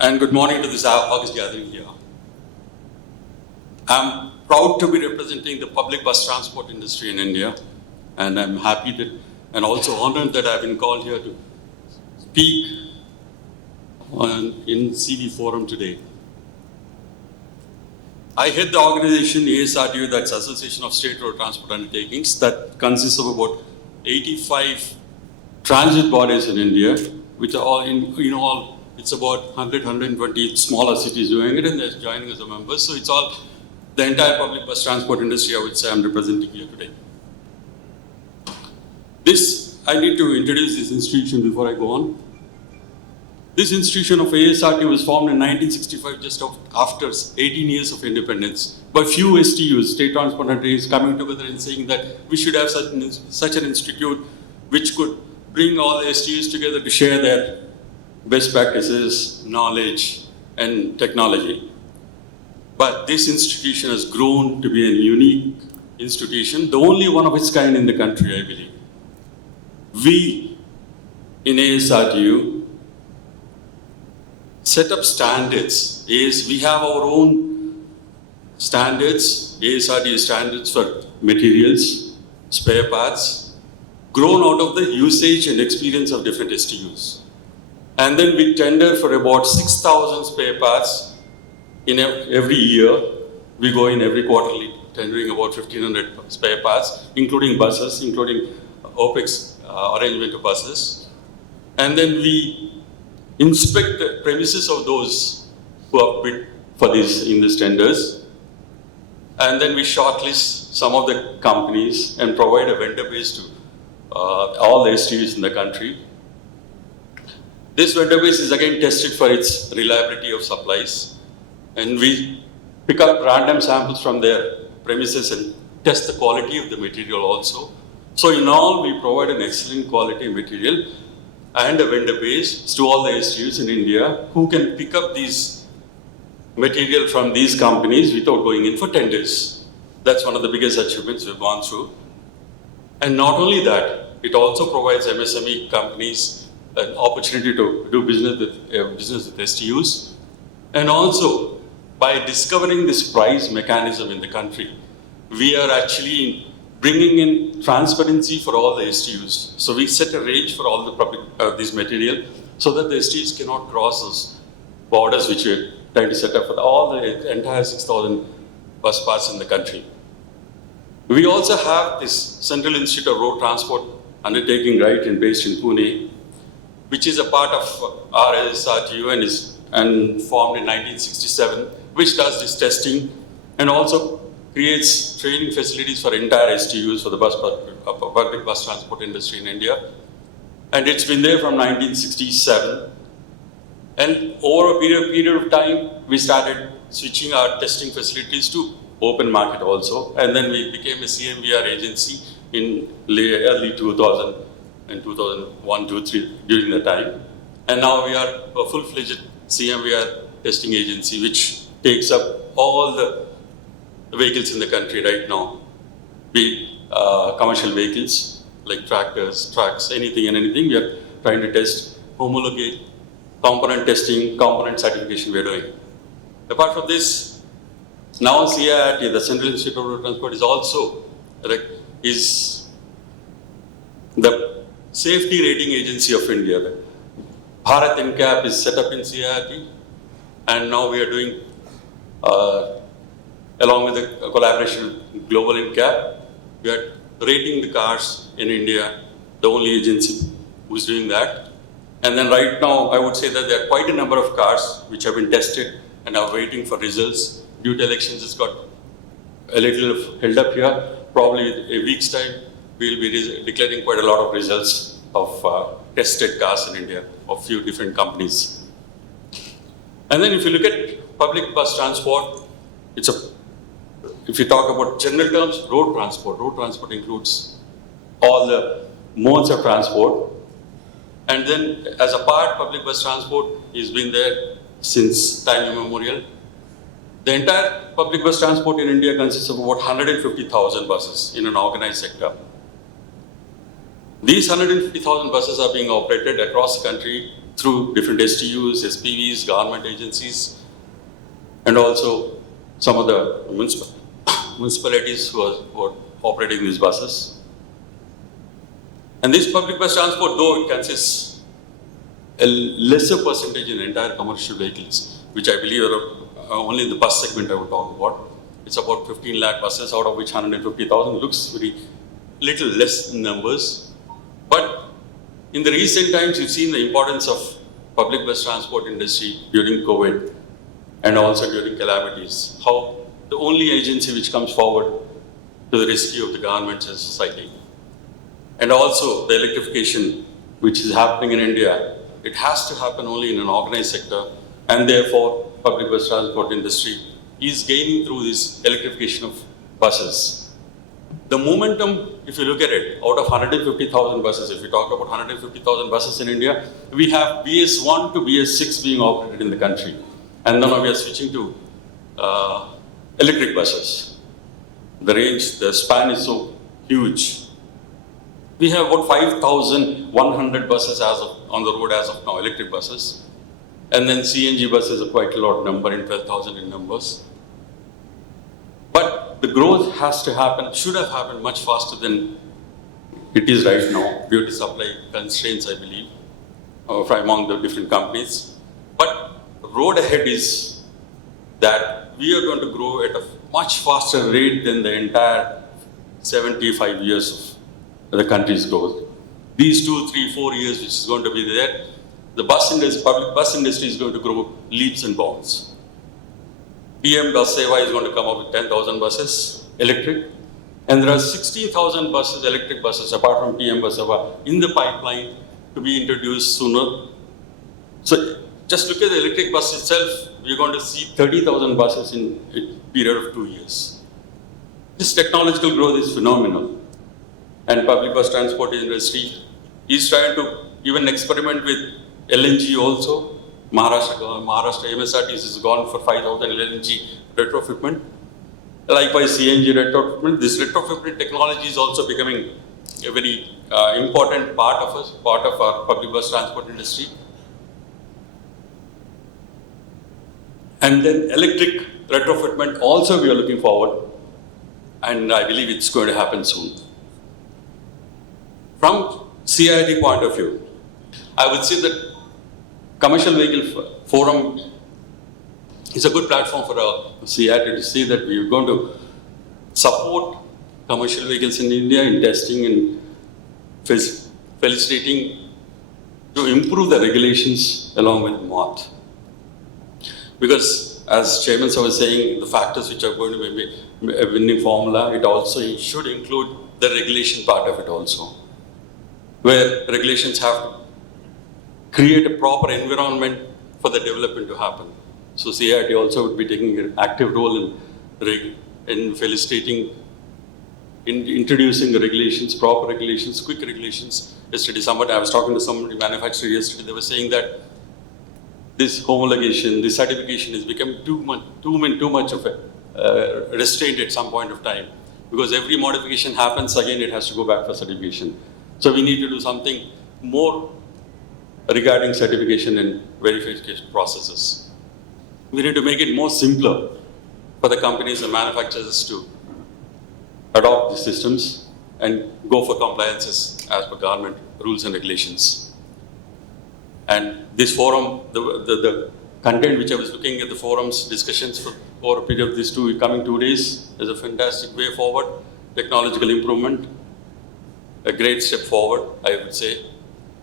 and good morning to this August gathering here. I'm proud to be representing the public bus transport industry in India, and I'm happy that, and also honored that I've been called here to speak in CV Forum today. I head the organization ASRTU, that's Association of State Road Transport Undertakings, that consists of about 85 transit bodies in India, which are all in all, it's about 120 smaller cities doing it, and they're joining as a member. So it's all the entire public bus transport industry, I would say, I'm representing here today. I need to introduce this institution before I go on. This institution of ASRTU was formed in 1965, just after 18 years of independence, by few STUs, state transport entities, coming together and saying that we should have such an institute which could bring all the STUs together to share their best practices, knowledge, and technology. But this institution has grown to be a unique institution, the only one of its kind in the country, I believe. We, in ASRTU, set up standards. We have our own standards, ASRTU standards for materials, spare parts, grown out of the usage and experience of different STUs. And then we tender for about 6,000 spare parts in every year. We go in every quarterly, tendering about 1,500 spare parts, including buses, including OPEX arrangement of buses. And then we inspect the premises of those who have bid for these in these tenders. And then we shortlist some of the companies and provide a vendor base to all the STUs in the country. This vendor base is again tested for its reliability of supplies, and we pick up random samples from their premises and test the quality of the material also. So in all, we provide an excellent quality material and a vendor base to all the STUs in India who can pick up these material from these companies without going in for tenders. That's one of the biggest achievements we've gone through. And not only that, it also provides MSME companies an opportunity to do business with STUs. And also, by discovering this price mechanism in the country, we are actually bringing in transparency for all the STUs. So we set a range for all the public this material so that the STUs cannot cross those borders which we're trying to set up for all the entire 6,000 bus parts in the country. We also have this Central Institute of Road Transport Undertaking, right, and based in Pune, which is a part of our ASRTU and formed in 1967, which does this testing and also creates training facilities for entire STUs for the public bus transport industry in India. And it's been there from 1967. And over a period of time, we started switching our testing facilities to open market also. And then we became a CMVR agency in early 2000 and 2001, 2, 3 during the time. And now we are a full-fledged CMVR testing agency, which takes up all the vehicles in the country right now, be it commercial vehicles like tractors, trucks, anything and anything. We are trying to test, homologate, component testing, component certification we are doing. Apart from this, now CIRT, the Central Institute of Road Transport, is also the safety rating agency of India. The Bharat NCAP is set up in CIRT, and now we are doing along with the collaboration with Global NCAP, we are rating the cars in India, the only agency who's doing that. And then right now, I would say that there are quite a number of cars which have been tested and are waiting for results. Due to elections, it's got a little held up here. Probably a week's time, we'll be declaring quite a lot of results of tested cars in India of few different companies. And then if you look at public bus transport, if you talk about general terms, road transport includes all the modes of transport. And then as a part, public bus transport has been there since time immemorial. The entire public bus transport in India consists of about 150,000 buses in an organized sector. These 150,000 buses are being operated across the country through different STUs, SPVs, government agencies, and also some of the municipalities who are operating these buses. And this public bus transport, though it consists a lesser percentage in entire commercial vehicles, which I believe are only in the bus segment I would talk about. It's about 15 lakh buses, out of which 150,000 looks very little less in numbers. But in the recent times, you've seen the importance of public bus transport industry during COVID and also during calamities. How the only agency which comes forward to the rescue of the government and society. And also the electrification which is happening in India, it has to happen only in an organized sector, and therefore public bus transport industry is gaining through this electrification of buses. The momentum, if you look at it, out of 150,000 buses, if we talk about 150,000 buses in India, we have BS1 to BS6 being operated in the country. And now we are switching to electric buses. The range, the span is so huge. We have about 5,100 buses on the road as of now, electric buses. And then CNG buses are quite a lot number, in 12,000 in numbers. But the growth has to happen, should have happened much faster than it is right now, due to supply constraints, I believe, from among the different companies. But the road ahead is that we are going to grow at a much faster rate than the entire 75 years of the country's growth. These 2, 3, 4 years which is going to be there, the bus industry, public bus industry is going to grow leaps and bounds. PM Bus Seva is going to come up with 10,000 buses, electric, and there are 60,000 buses, electric buses, apart from PM Bus Seva, in the pipeline to be introduced sooner. So just look at the electric bus itself, we're going to see 30,000 buses in a period of 2 years. This technological growth is phenomenal. And public bus transport industry is trying to even experiment with LNG also. Maharashtra ASRTU has gone for 5,000 LNG retrofitment. Likewise, CNG retrofitment. This retrofitment technology is also becoming a very important part of our public bus transport industry. And then electric retrofitment also we are looking forward, and I believe it's going to happen soon. From CIT point of view, I would say that Commercial Vehicle Forum is a good platform for CIT to see that we are going to support commercial vehicles in India in testing and felicitating to improve the regulations along with MOT. Because as Chairman Sir was saying, the factors which are going to be a winning formula, it also should include the regulation part of it also, where regulations have to create a proper environment for the development to happen. So CIT also would be taking an active role in felicitating, in introducing the regulations, proper regulations, quick regulations. Yesterday, I was talking to somebody manufacturer yesterday, they were saying that this homologation, this certification is becoming too much of a restraint at some point of time. Because every modification happens, again it has to go back for certification. So we need to do something more regarding certification and verification processes. We need to make it more simpler for the companies and manufacturers to adopt the systems and go for compliances as per government rules and regulations. And this forum, the content which I was looking at the forum's discussions for a period of these coming 2 days is a fantastic way forward, technological improvement, a great step forward, I would say.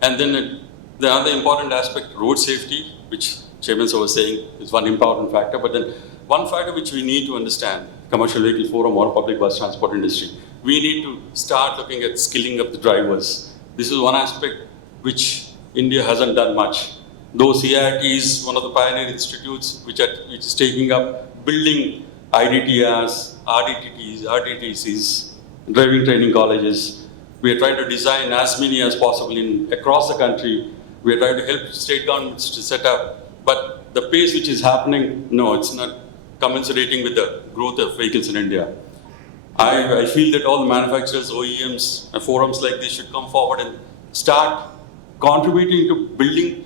And then the other important aspect, road safety, which Chairman Sir was saying is one important factor, but then one factor which we need to understand, Commercial Vehicle Forum or public bus transport industry, we need to start looking at skilling up the drivers. This is one aspect which India hasn't done much. Though CIT is one of the pioneer institutes which is taking up building IDTRs, RDTTs, RDTCs, driving training colleges. We are trying to design as many as possible across the country. We are trying to help state governments to set up. But the pace which is happening, no, it's not commensurating with the growth of vehicles in India. I feel that all the manufacturers, OEMs, and forums like this should come forward and start contributing to building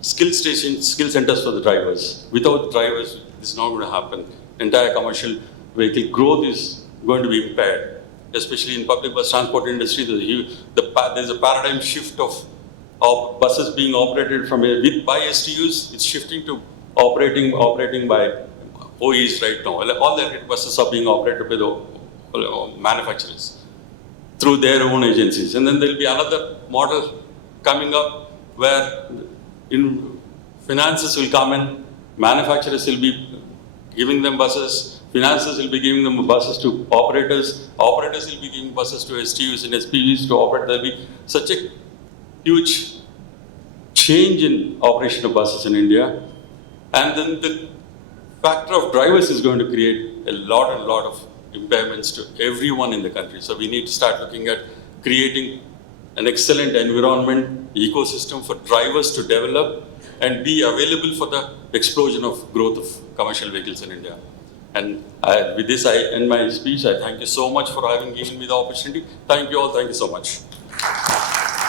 skill stations, skill centers for the drivers. Without drivers, this is not going to happen. Entire commercial vehicle growth is going to be impaired, especially in public bus transport industry. There's a paradigm shift of buses being operated by STUs. It's shifting to operating by OEs right now. All electric buses are being operated by the manufacturers through their own agencies. And then there will be another model coming up where finances will come in, manufacturers will be giving them buses, finances will be giving them buses to operators will be giving buses to STUs and SPVs to operate. There will be such a huge change in operation of buses in India. And then the factor of drivers is going to create a lot of impairments to everyone in the country. So we need to start looking at creating an excellent environment, ecosystem for drivers to develop and be available for the explosion of growth of commercial vehicles in India. And with this, I end my speech. I thank you so much for having given me the opportunity. Thank you all. Thank you so much.